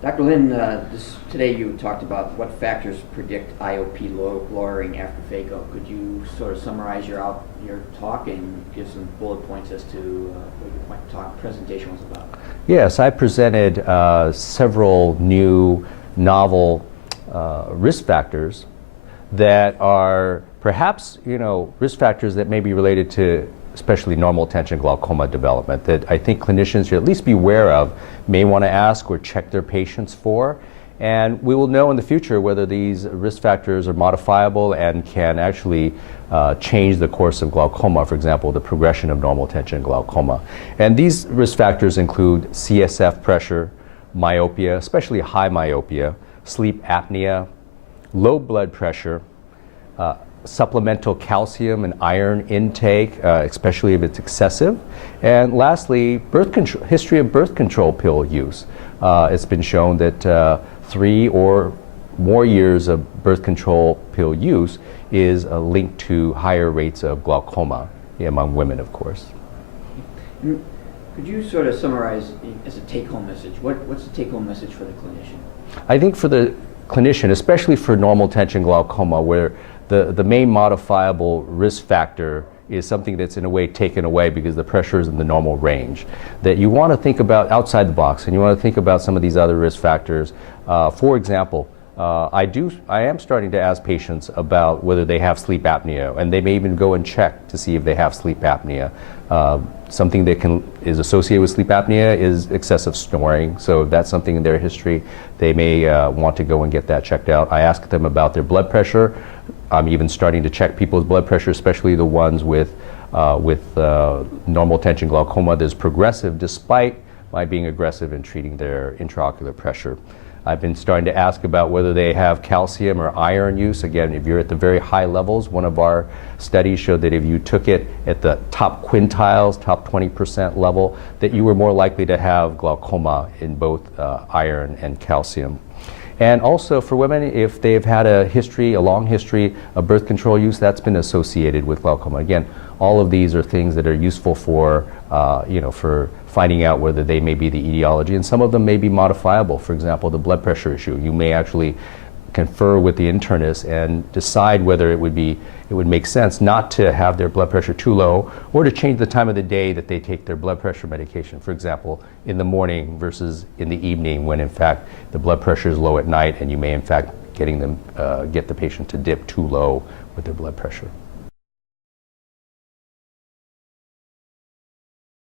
Dr. Lin, today you talked about what factors predict IOP lowering after phaco. Could you sort of summarize your talk and give some bullet points as to what your presentation was about? Yes, I presented several new novel risk factors that are perhaps, risk factors that may be related to especially normal tension glaucoma development that I think clinicians should at least be aware of, may want to ask or check their patients for. And we will know in the future whether these risk factors are modifiable and can actually change the course of glaucoma, for example, the progression of normal tension glaucoma. And these risk factors include CSF pressure, myopia, especially high myopia, sleep apnea, low blood pressure, supplemental calcium and iron intake, especially if it's excessive. And lastly, history of birth control pill use. It's been shown that 3 or more years of birth control pill use is linked to higher rates of glaucoma among women, of course. Could you sort of summarize as a take-home message? What's the take-home message for the clinician? I think for the clinician, especially for normal tension glaucoma, where the main modifiable risk factor is something that's in a way taken away because the pressure is in the normal range, that you want to think about outside the box and you want to think about some of these other risk factors. For example, I am starting to ask patients about whether they have sleep apnea, and they may even go and check to see if they have sleep apnea. Something that is associated with sleep apnea is excessive snoring, so if that's something in their history, they may want to go and get that checked out. I ask them about their blood pressure. I'm even starting to check people's blood pressure, especially the ones with normal tension glaucoma that's progressive despite my being aggressive in treating their intraocular pressure. I've been starting to ask about whether they have calcium or iron use. Again, if you're at the very high levels, one of our studies showed that if you took it at the top quintiles, top 20% level, that you were more likely to have glaucoma in both iron and calcium. And also for women, if they've had a long history of birth control use, that's been associated with glaucoma. Again, all of these are things that are useful for, for finding out whether they may be the etiology, and some of them may be modifiable. For example, the blood pressure issue. You may actually confer with the internist and decide whether it would make sense not to have their blood pressure too low, or to change the time of the day that they take their blood pressure medication. For example, in the morning versus in the evening, when in fact the blood pressure is low at night, and you may in fact get the patient to dip too low with their blood pressure.